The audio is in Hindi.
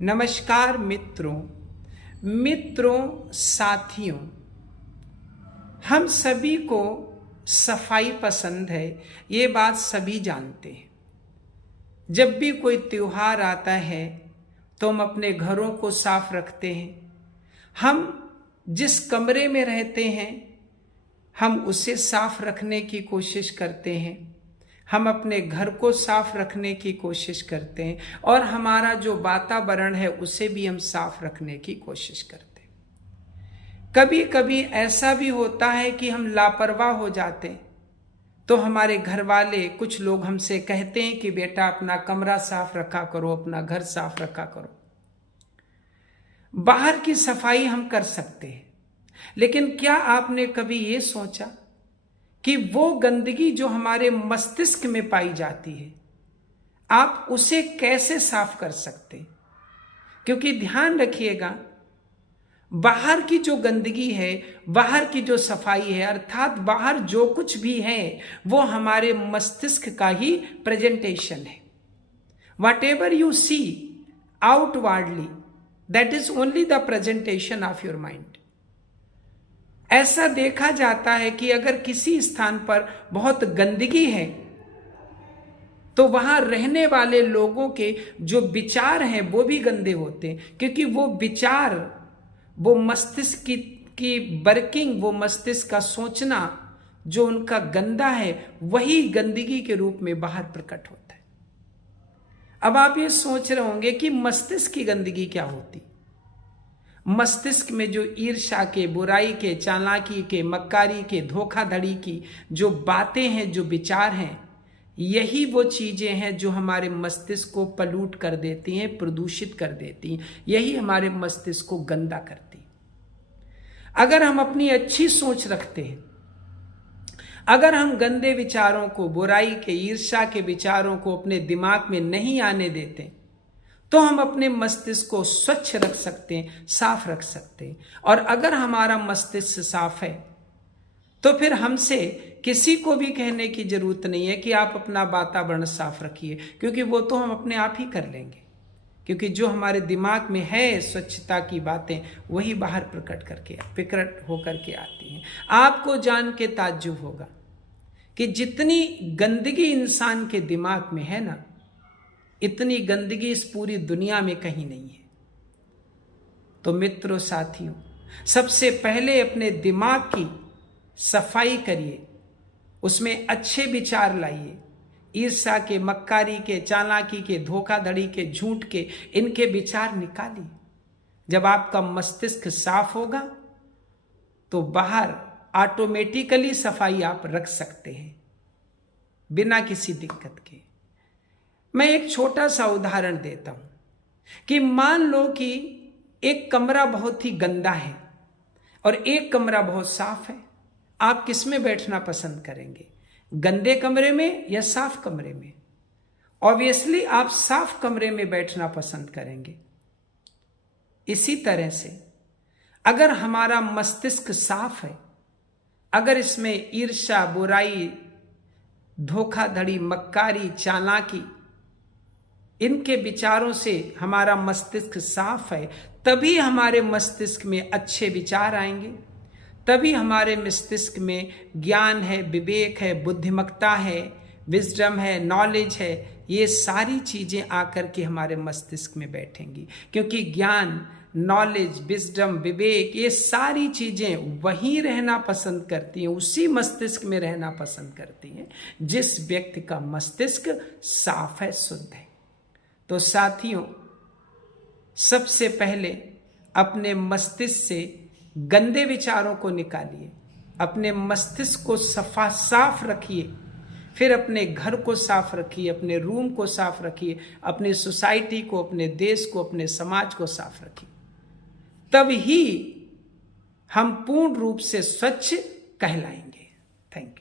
नमस्कार मित्रों साथियों, हम सभी को सफाई पसंद है, ये बात सभी जानते हैं। जब भी कोई त्योहार आता है तो हम अपने घरों को साफ रखते हैं। हम जिस कमरे में रहते हैं हम उसे साफ रखने की कोशिश करते हैं। हम अपने घर को साफ रखने की कोशिश करते हैं और हमारा जो वातावरण है उसे भी हम साफ रखने की कोशिश करते हैं। कभी कभी ऐसा भी होता है कि हम लापरवाह हो जाते हैं, तो हमारे घर वाले कुछ लोग हमसे कहते हैं कि बेटा अपना कमरा साफ रखा करो, अपना घर साफ रखा करो। बाहर की सफाई हम कर सकते हैं, लेकिन क्या आपने कभी ये सोचा कि वो गंदगी जो हमारे मस्तिष्क में पाई जाती है आप उसे कैसे साफ कर सकते हैं? क्योंकि ध्यान रखिएगा, बाहर की जो गंदगी है, बाहर की जो सफाई है, अर्थात बाहर जो कुछ भी है वो हमारे मस्तिष्क का ही प्रेजेंटेशन है। Whatever you see outwardly, that is only the presentation of your mind. ऐसा देखा जाता है कि अगर किसी स्थान पर बहुत गंदगी है तो वहां रहने वाले लोगों के जो विचार हैं वो भी गंदे होते हैं, क्योंकि वो विचार, वो मस्तिष्क की वर्किंग, वो मस्तिष्क का सोचना जो उनका गंदा है वही गंदगी के रूप में बाहर प्रकट होता है। अब आप ये सोच रहे होंगे कि मस्तिष्क की गंदगी क्या होती। मस्तिष्क में जो ईर्ष्या के, बुराई के, चालाकी के, मक्कारी के, धोखाधड़ी की जो बातें हैं, जो विचार हैं, यही वो चीजें हैं जो हमारे मस्तिष्क को पलूट कर देती हैं, प्रदूषित कर देती हैं। यही हमारे मस्तिष्क को गंदा करती है। अगर हम अपनी अच्छी सोच रखते हैं, अगर हम गंदे विचारों को, बुराई के, ईर्ष्या के विचारों को अपने दिमाग में नहीं आने देते तो हम अपने मस्तिष्क को स्वच्छ रख सकते हैं, साफ रख सकते हैं। और अगर हमारा मस्तिष्क साफ है तो फिर हमसे किसी को भी कहने की जरूरत नहीं है कि आप अपना वातावरण साफ रखिए, क्योंकि वो तो हम अपने आप ही कर लेंगे। क्योंकि जो हमारे दिमाग में है स्वच्छता की बातें वही बाहर प्रकट होकर के आती हैं। आपको जान के ताज्जुब होगा कि जितनी गंदगी इंसान के दिमाग में है ना, इतनी गंदगी इस पूरी दुनिया में कहीं नहीं है। तो मित्रों साथियों, सबसे पहले अपने दिमाग की सफाई करिए, उसमें अच्छे विचार लाइए। ईर्ष्या के, मक्कारी के, चालाकी के, धोखाधड़ी के, झूठ के, इनके विचार निकालिए। जब आपका मस्तिष्क साफ होगा तो बाहर ऑटोमेटिकली सफाई आप रख सकते हैं बिना किसी दिक्कत के। मैं एक छोटा सा उदाहरण देता हूं कि मान लो कि एक कमरा बहुत ही गंदा है और एक कमरा बहुत साफ है। आप किस में बैठना पसंद करेंगे, गंदे कमरे में या साफ कमरे में? ऑब्वियसली आप साफ कमरे में बैठना पसंद करेंगे। इसी तरह से अगर हमारा मस्तिष्क साफ है, अगर इसमें ईर्ष्या, बुराई, धोखाधड़ी, मक्कारी, चालाकी, इनके विचारों से हमारा मस्तिष्क साफ है, तभी हमारे मस्तिष्क में अच्छे विचार आएंगे, तभी हमारे मस्तिष्क में ज्ञान है, विवेक है, बुद्धिमत्ता है, विजडम है, नॉलेज है। ये सारी चीजें आकर के हमारे मस्तिष्क में बैठेंगी, क्योंकि ज्ञान, नॉलेज, विजडम, विवेक, ये सारी चीजें वहीं रहना पसंद करती हैं, उसी मस्तिष्क में रहना पसंद करती हैं जिस व्यक्ति का मस्तिष्क साफ है, शुद्ध है। तो साथियों, सबसे पहले अपने मस्तिष्क से गंदे विचारों को निकालिए, अपने मस्तिष्क को साफ रखिए, फिर अपने घर को साफ रखिए, अपने रूम को साफ रखिए, अपनी सोसाइटी को, अपने देश को, अपने समाज को साफ रखिए। तब ही हम पूर्ण रूप से स्वच्छ कहलाएंगे। Thank you.